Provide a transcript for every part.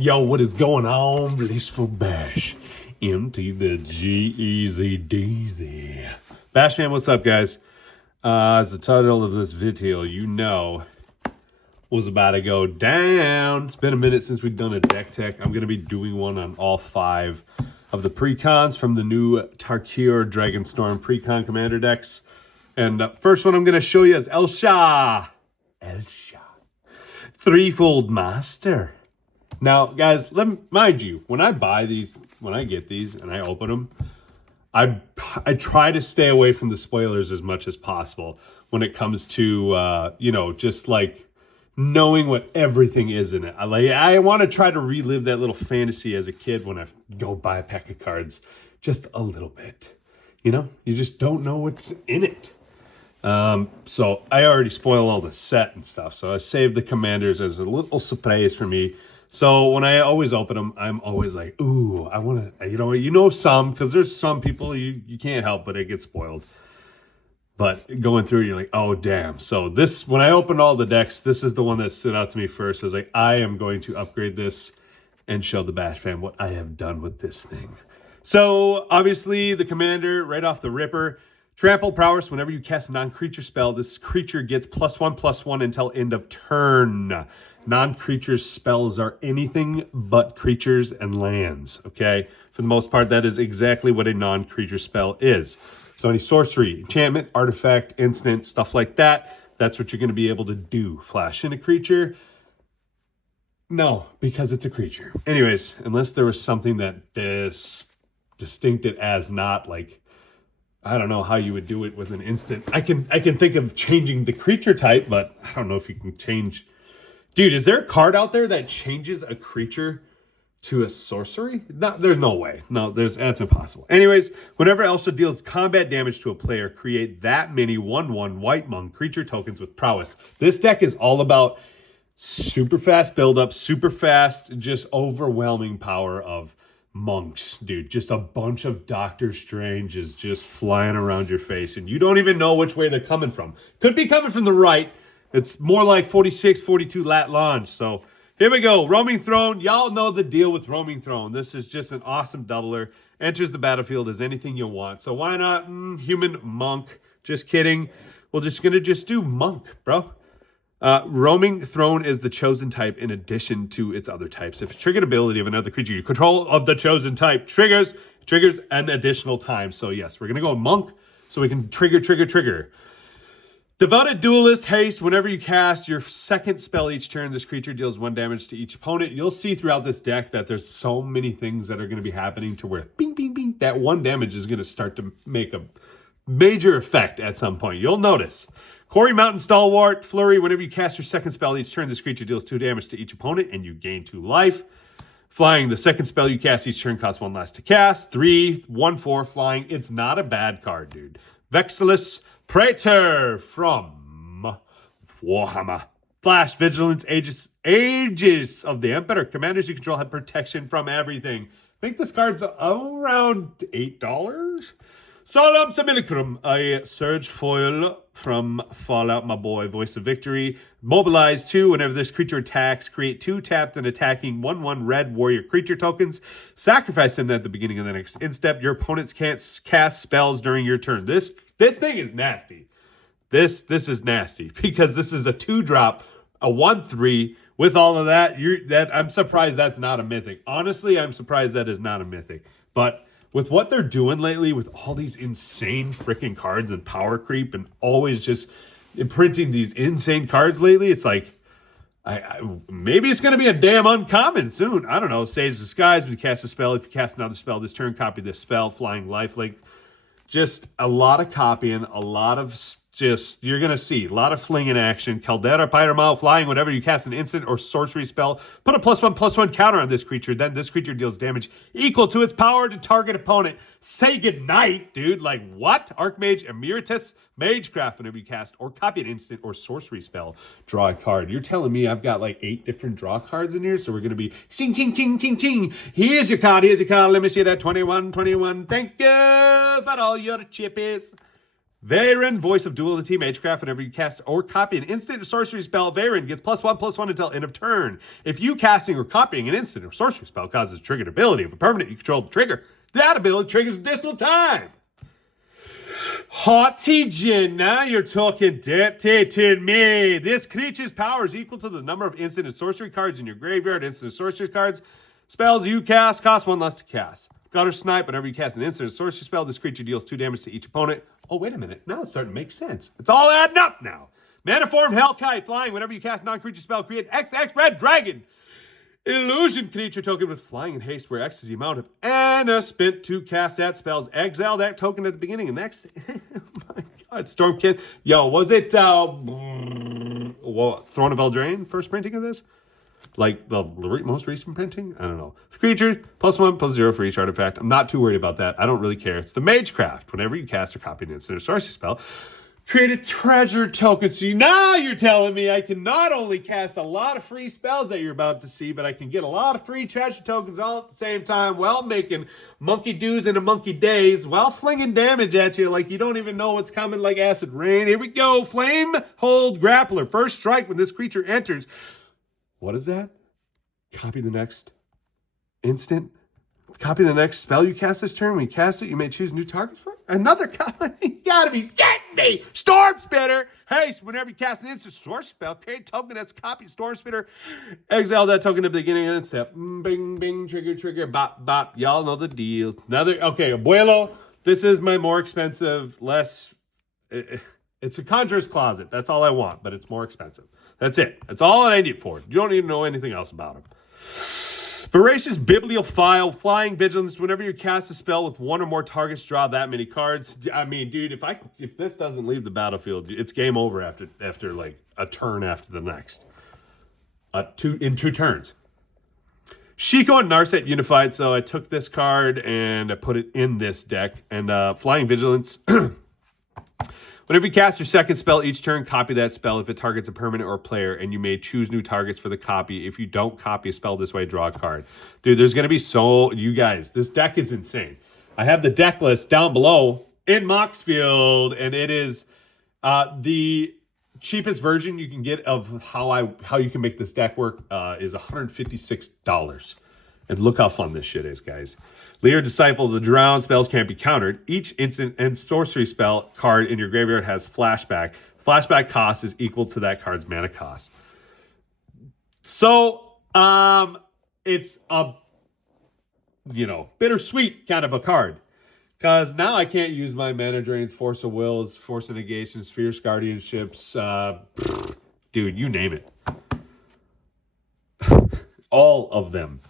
Yo, what is going on? BlissfulBash. Empty the G-Easy-Deezy. Bash fam, what's up, guys? As the title of this video, you know, was about to go down. It's been a minute since we've done a deck tech. I'm going to be doing one on all 5 of the Precons from the new Tarkir Dragonstorm Precon Commander decks. And first one I'm going to show you is Elsha. Threefold Master. Now, guys, mind you, when I buy these, when I get these and I open them, I try to stay away from the spoilers as much as possible when it comes to, you know, just like knowing what everything is in it. I want to try to relive that little fantasy as a kid when I go buy a pack of cards just a little bit. You know, you just don't know what's in it. So I already spoiled all the set and stuff. So I saved the commanders as a little surprise for me. So when I always open them, I'm always like, ooh, I want to, you know some, because there's some people you can't help but it gets spoiled. But going through it, you're like, oh, damn. So this, when I opened all the decks, this is the one that stood out to me first. I was like, I am going to upgrade this and show the Bash fam what I have done with this thing. So obviously the commander, right off the ripper, trample prowess. Whenever you cast a non-creature spell, this creature gets +1/+1 until end of turn. Non-creature spells are anything but creatures and lands, okay? For the most part, that is exactly what a non-creature spell is. So any sorcery, enchantment, artifact, instant, stuff like that, that's what you're going to be able to do. Flash in a creature? No, because it's a creature. Anyways, unless there was something that distinct it as not like, I don't know how you would do it with an instant. I can think of changing the creature type, but I don't know if you can change. Dude, is there a card out there that changes a creature to a sorcery? No, there's no way. No, that's impossible. Anyways, whenever Elsha deals combat damage to a player, create that many 1/1 white monk creature tokens with prowess. This deck is all about super fast buildup, super fast, just overwhelming power of monks, dude. Just a bunch of Doctor Stranges just flying around your face, and you don't even know which way they're coming from. Could be coming from the right. It's more like 46, 42 lat launch. So here we go. Roaming Throne. Y'all know the deal with Roaming Throne. This is just an awesome doubler. Enters the battlefield as anything you want. So why not human monk? Just kidding. We're just going to do monk, bro. Roaming Throne is the chosen type in addition to its other types. If a triggered ability of another creature you control of the chosen type triggers an additional time. So yes, we're going to go monk so we can trigger. Devoted Duelist Haste. Whenever you cast your second spell each turn, this creature deals 1 damage to each opponent. You'll see throughout this deck that there's so many things that are going to be happening to where bing, bing, bing, that 1 damage is going to start to make a major effect at some point. You'll notice. Quarry Mountain Stalwart. Flurry. Whenever you cast your second spell each turn, this creature deals 2 damage to each opponent and you gain 2 life. Flying. The second spell you cast each turn costs 1 less to cast. 3, 1/4 flying. It's not a bad card, dude. Vexilus Praetor from Warhammer. Flash, Vigilance, Aegis of the Emperor. Commanders you control have protection from everything. I think this card's around $8. Solum Simulacrum, a Surge Foil from Fallout, my boy. Voice of Victory. Mobilize 2. Whenever this creature attacks, create 2 tapped and attacking 1/1 red warrior creature tokens. Sacrifice them at the beginning of the next instep. Your opponents can't cast spells during your turn. This thing is nasty. This is nasty because this is a 2-drop, a 1/3. With all of that, I'm surprised that's not a mythic. Honestly, I'm surprised that is not a mythic. But with what they're doing lately with all these insane freaking cards and power creep and always just imprinting these insane cards lately, it's like, maybe it's going to be a damn uncommon soon. I don't know. Sage Disguise, when you cast a spell. If you cast another spell this turn, copy this spell. Flying Lifelink. Just a lot of copying, a lot of you're going to see a lot of fling in action. Caldera, Pyromal, flying. Whenever you cast an instant or sorcery spell, put a +1/+1 counter on this creature. Then this creature deals damage equal to its power to target opponent. Say goodnight, dude. Like, what? Archmage, Emeritus, Magecraft. Whenever you cast or copy an instant or sorcery spell, draw a card. You're telling me I've got like 8 different draw cards in here? So we're going to be ching, ching, ching, ching, ching. Here's your card. Let me see that. 21. Thank you for all your chippies. Veyron, Voice of Duality, Magecraft. Whenever you cast or copy an instant or sorcery spell, Veyron gets +1/+1 until end of turn. If you casting or copying an instant or sorcery spell causes a triggered ability of a permanent you control the trigger, that ability triggers additional time. Haughty Jin, now you're talking dirty to me. This creature's power is equal to the number of instant and sorcery cards in your graveyard. Instant and sorcery cards. Spells you cast cost 1 less to cast. Gutter Snipe, whenever you cast an instant or sorcery spell, this creature deals 2 damage to each opponent. Oh, wait a minute. Now it's starting to make sense. It's all adding up now. Maniform Hellkite, flying. Whenever you cast a non-creature spell, create XX Red Dragon. Illusion creature token with flying and haste, where X is the amount of Anna spent to cast that spells. Exile that token at the beginning. And next, oh my God, Stormkin. Yo, was it Throne of Eldraine first printing of this? Like the most recent printing? I don't know. Creature, +1/+0 for each artifact. I'm not too worried about that. I don't really care. It's the Magecraft. Whenever you cast or copy an instant or sorcery spell, create a treasure token. So now you're telling me I can not only cast a lot of free spells that you're about to see, but I can get a lot of free treasure tokens all at the same time while making monkey do's and a monkey days while flinging damage at you like you don't even know what's coming, like acid rain. Here we go. Flame Hold Grappler. First strike when this creature enters. What is that? Copy the next instant. Copy the next spell you cast this turn. When you cast it, you may choose new targets for it. Another copy. You gotta be shitting me. Storm Spitter. Hey, so whenever you cast an instant Storm spell, create a token that's copied Storm Spitter. Exile that token at the beginning of the step. Bing, bing, trigger, bop, bop. Y'all know the deal. Okay, Abuelo. This is my more expensive, less... It's a Conjurer's Closet. That's all I want, but it's more expensive. That's it. That's all I need it for. You don't need to know anything else about him. Voracious Bibliophile, Flying Vigilance. Whenever you cast a spell with 1 or more targets, draw that many cards. I mean, dude, if this doesn't leave the battlefield, it's game over after like a turn after the next. In 2 turns. Shiko and Narset unified, so I took this card and I put it in this deck. And Flying Vigilance. Whenever you cast your second spell each turn, copy that spell if it targets a permanent or player, and you may choose new targets for the copy. If you don't copy a spell this way, draw a card. Dude, there's going to be you guys, this deck is insane. I have the deck list down below in Moxfield, and it is the cheapest version you can get of how you can make this deck work is $156. And look how fun this shit is, guys. Leer, Disciple, the Drown spells can't be countered. Each instant and sorcery spell card in your graveyard has flashback. Flashback cost is equal to that card's mana cost. So, it's a, bittersweet kind of a card. Because now I can't use my mana drains, Force of Wills, Force of Negations, Fierce Guardianships, dude, you name it. All of them.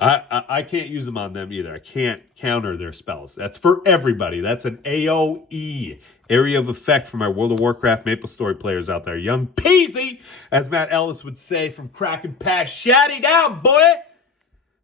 I can't use them on them either. I can't counter their spells. That's for everybody. That's an AoE, area of effect for my World of Warcraft Maple Story players out there. Young peasy, as Matt Ellis would say from Kraken Pass. Shatty down, boy!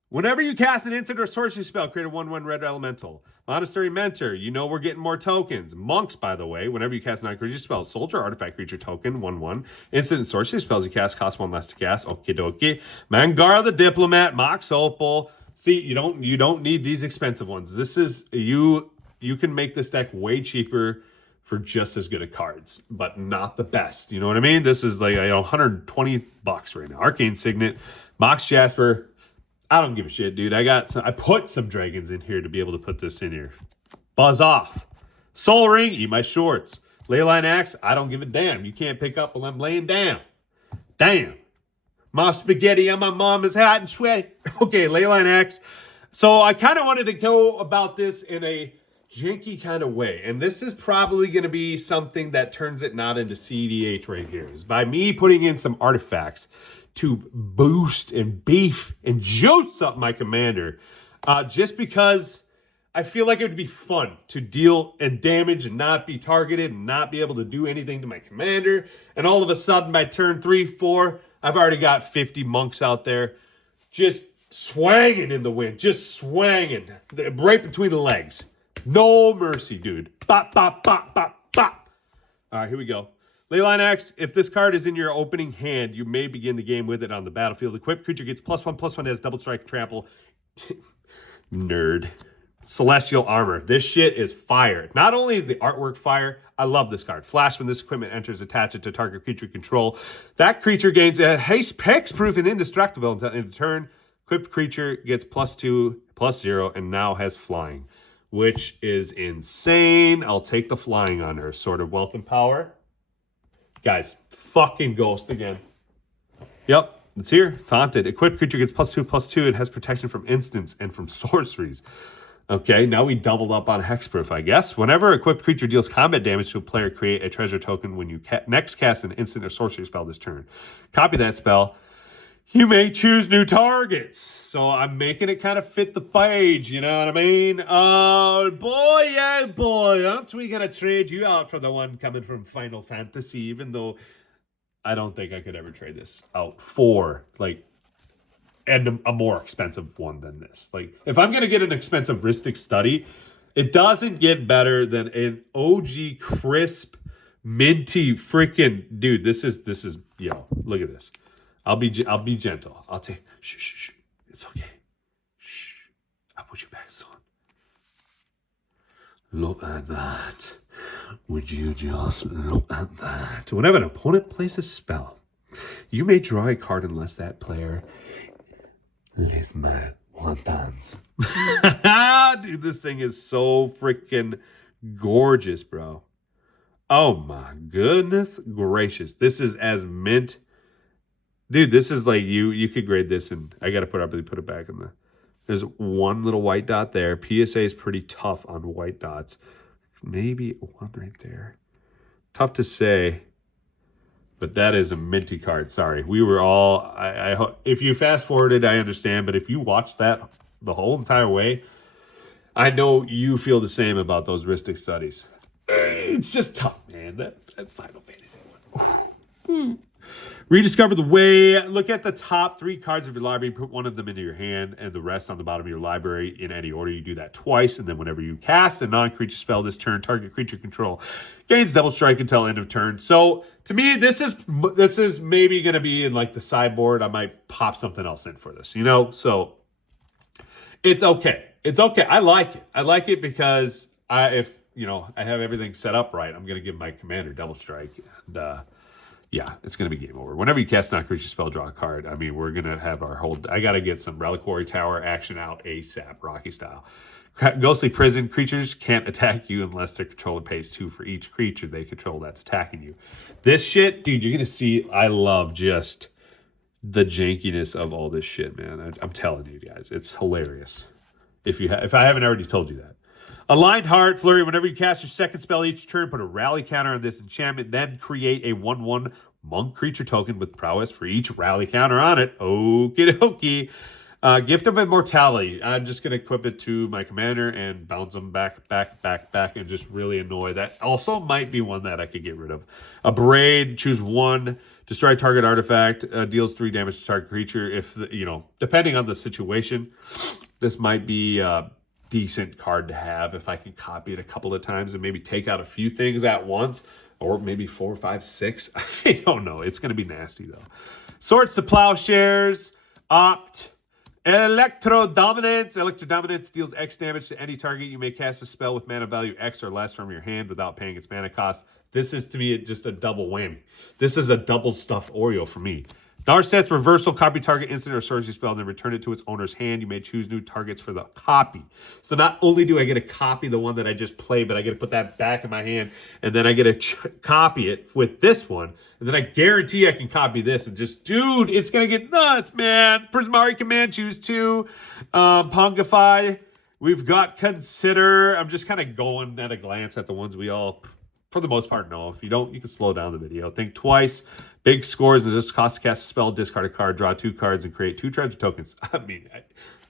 Whenever you cast an instant or sorcery spell, create a 1/1 red elemental. Monastery Mentor, we're getting more tokens. Monks, by the way, whenever you cast a non-creature spell, soldier, artifact creature token, 1/1. Instant and sorcery spells you cast cost 1 less to cast. Okie dokie. Mangara the Diplomat, Mox Opal. See, you don't need these expensive ones. This is you can make this deck way cheaper for just as good of cards, but not the best. You know what I mean? This is like $120 right now. Arcane Signet, Mox Jasper. I don't give a shit, dude. I put some dragons in here to be able to put this in here. Buzz off. Soul Ring, eat my shorts. Leyline Axe, I don't give a damn. You can't pick up while I'm laying down. Damn. Mom spaghetti on my mom is hot and sweaty. Okay, Leyline Axe. So I kind of wanted to go about this in a janky kind of way. And this is probably going to be something that turns it not into CDH right here. Is by me putting in some artifacts to boost and beef and juice up my commander. Just because I feel like it would be fun to deal and damage and not be targeted and not be able to do anything to my commander. And all of a sudden by turn 3, 4, I've already got 50 monks out there just swanging in the wind. Just swanging right between the legs. No mercy, dude. Bop, bop, bop, bop, bop. All right, here we go. Leyline Axe, if this card is in your opening hand, you may begin the game with it on the battlefield. Equipped creature gets +1/+1, has double strike, trample. Nerd. Celestial Armor. This shit is fire. Not only is the artwork fire, I love this card. Flash, when this equipment enters, attach it to target creature control. That creature gains a haste hex-proof and indestructible until end of turn. Equipped creature gets +2/+0 and now has flying, which is insane. I'll take the flying on her. Sword of Wealth and Power. Guys, fucking Ghost again. Yep, it's here. It's haunted. Equipped creature gets +2/+2 and has protection from instants and from sorceries. Okay, now we doubled up on hexproof, I guess. Whenever a equipped creature deals combat damage to a player, create a treasure token when you next cast an instant or sorcery spell this turn. Copy that spell. You may choose new targets. So I'm making it kind of fit the page, you know what I mean? Oh, boy, yeah, boy. Aren't we going to trade you out for the one coming from Final Fantasy, even though I don't think I could ever trade this out for, like, and a more expensive one than this. Like, if I'm going to get an expensive Rhystic Study, it doesn't get better than an OG crisp, minty freaking... Dude, this is, yo, look at this. I'll be gentle. I'll take, shh. It's okay. Shh. I'll put you back on. Look at that. Would you just look at that? Whenever an opponent plays a spell, you may draw a card unless that player... Les mains wontons. Dude, this thing is so freaking gorgeous, bro. Oh my goodness gracious. This is as mint. Dude, this is like you could grade this, and I gotta put it back in the. There's one little white dot there. PSA is pretty tough on white dots. Maybe one right there. Tough to say. But that is a minty card. Sorry. We were all... I if you fast forwarded, I understand. But if you watched that the whole entire way, I know you feel the same about those Rhystic Studies. It's just tough, man. That Final Fantasy one. Rediscover the way. Look at the top 3 cards of your library. Put one of them into your hand and the rest on the bottom of your library in any order. You do that twice, and then whenever you cast a non-creature spell this turn, target creature control gains double strike until end of turn. So to me, this is maybe going to be in like the sideboard. I might pop something else in for this, you know? So it's okay. It's okay. I like it. I like it because if I have everything set up right, I'm going to give my commander double strike, and yeah, it's going to be game over. Whenever you cast non-creature spell, draw a card. I mean, we're going to have our whole... I got to get some Reliquary Tower action out ASAP, Rocky style. Ghostly Prison. Creatures can't attack you unless their controller pays 2 for each creature they control that's attacking you. This shit, dude, you're going to see... I love just the jankiness of all this shit, man. I'm telling you guys. It's hilarious. If I haven't already told you that. Aligned Heart, Flurry. Whenever you cast your second spell each turn, put a rally counter on this enchantment, then create a 1/1 monk creature token with prowess for each rally counter on it. Okie dokie. Gift of Immortality. I'm just going to equip it to my commander and bounce them back, and just really annoy. That also might be one that I could get rid of. A Braid. Choose 1. Destroy target artifact. Deals 3 damage to target creature. If, depending on the situation, this might be... decent card to have if I can copy it a couple of times and maybe take out a few things at once, or maybe 4, 5, 6. I don't know. It's going to be nasty though. Swords to Plowshares. Opt. Electro Dominance. Electro Dominance deals X damage to any target. You may cast a spell with mana value X or less from your hand without paying its mana cost. This is, to me, just a double whammy. This is a double stuffed Oreo for me. Narset's Reversal. Copy target instant or sorcery spell and then return it to its owner's hand. You may choose new targets for the copy. So not only do I get to copy the one that I just played, but I get to put that back in my hand, and then I get to copy it with this one. And then I guarantee I can copy this and just, dude, it's going to get nuts, man. Prismari Command, choose 2. Pongify. We've got Consider. I'm just kind of going at a glance at the ones we all, for the most part, know. If you don't, you can slow down the video. Think twice. Big scores, and this cost to cast a spell, discard a card, draw 2 cards, and create 2 treasure tokens. I mean,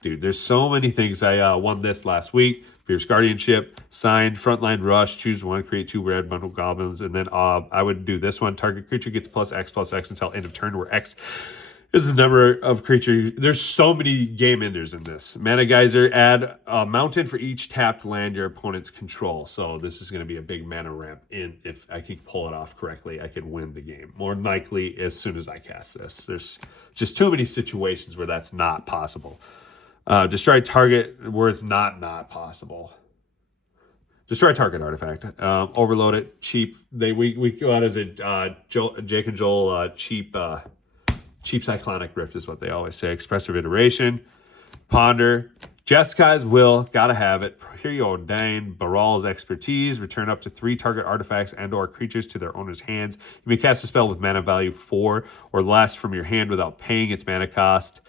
dude, there's so many things. I won this last week. Fierce Guardianship, signed, Frontline Rush, choose 1, create 2 red bundle goblins, and then I would do this one. Target creature gets +X until end of turn, where X is the number of creature. There's so many game enders in this. Mana Geyser, add a mountain for each tapped land your opponents control. So this is going to be a big mana ramp. And if I can pull it off correctly, I can win the game. More than likely, as soon as I cast this. There's just too many situations where that's not possible. Destroy target where it's not possible. Destroy target artifact. Overload it. Cheap. We go out as a Jake and Joel cheap cyclonic rift is what they always say. Expressive iteration. Ponder. Jeskai will. Gotta have it. Preordain. Baral's expertise. Return up to 3 target artifacts and or creatures to their owner's hands. You may cast a spell with mana value 4 or less from your hand without paying its mana cost.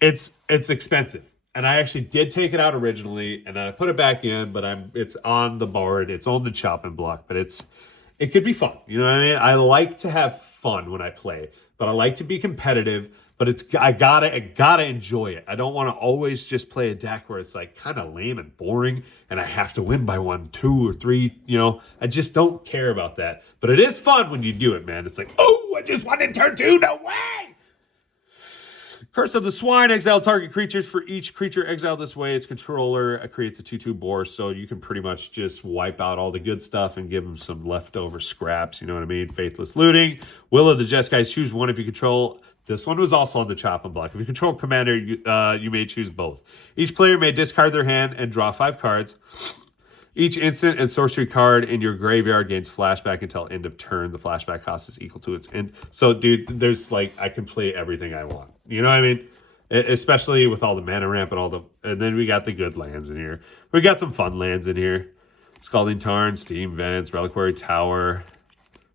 It's expensive. And I actually did take it out originally, and then I put it back in, but it's on the board. It's on the chopping block, but it could be fun. You know what I mean? I like to have fun when I play, but I like to be competitive, but I gotta enjoy it. I don't want to always just play a deck where it's like kind of lame and boring, and I have to win by 1, 2, or 3, you know? I just don't care about that. But it is fun when you do it, man. It's like, oh, I just won in turn 2, no way! Curse of the Swine, exile target creatures. For each creature exiled this way, its controller creates a 2/2 boar, so you can pretty much just wipe out all the good stuff and give them some leftover scraps, you know what I mean? Faithless Looting. Will of the Jeskai, choose one if you control. This one was also on the chopping block. If you control commander, you may choose both. Each player may discard their hand and draw 5 cards. Each instant and sorcery card in your graveyard gains flashback until end of turn. The flashback cost is equal to its end. So, dude, there's like, I can play everything I want. You know what I mean? Especially with all the mana ramp and then we got the good lands in here. We got some fun lands in here. Scalding Tarn, Steam Vents, Reliquary Tower.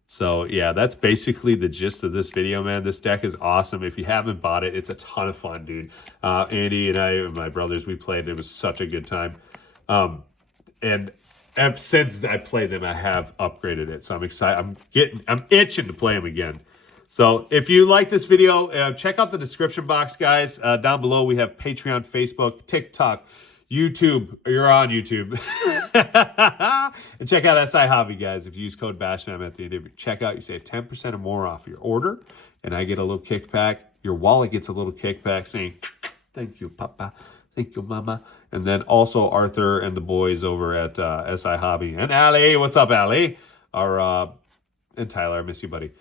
So, yeah, that's basically the gist of this video, man. This deck is awesome. If you haven't bought it, it's a ton of fun, dude. Andy and I and my brothers, we played. It was such a good time. And since I played them, I have upgraded it. So I'm excited. I'm itching to play them again. So if you like this video, check out the description box, guys. Down below, we have Patreon, Facebook, TikTok, YouTube. You're on YouTube. And check out SI Hobby, guys. If you use code BASHMAM at the end of your checkout, you save 10% or more off your order. And I get a little kickback. Your wallet gets a little kickback saying, thank you, Papa. Thank you, Mama. And then also Arthur and the boys over at SI Hobby. And Allie, what's up, Allie? And Tyler, I miss you, buddy.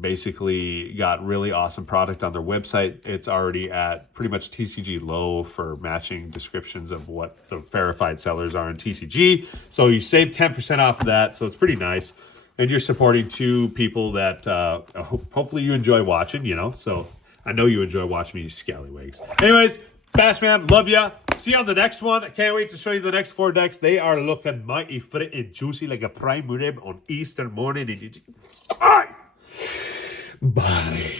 Basically got really awesome product on their website. It's already at pretty much TCG low for matching descriptions of what the verified sellers are in TCG. So you save 10% off of that. So it's pretty nice. And you're supporting 2 people that hopefully you enjoy watching, you know. So I know you enjoy watching me, you scallywags. Anyways, Bashman, love ya. See you on the next one. I can't wait to show you the next 4 decks. They are looking mighty fit and juicy like a prime rib on Easter morning. Bye.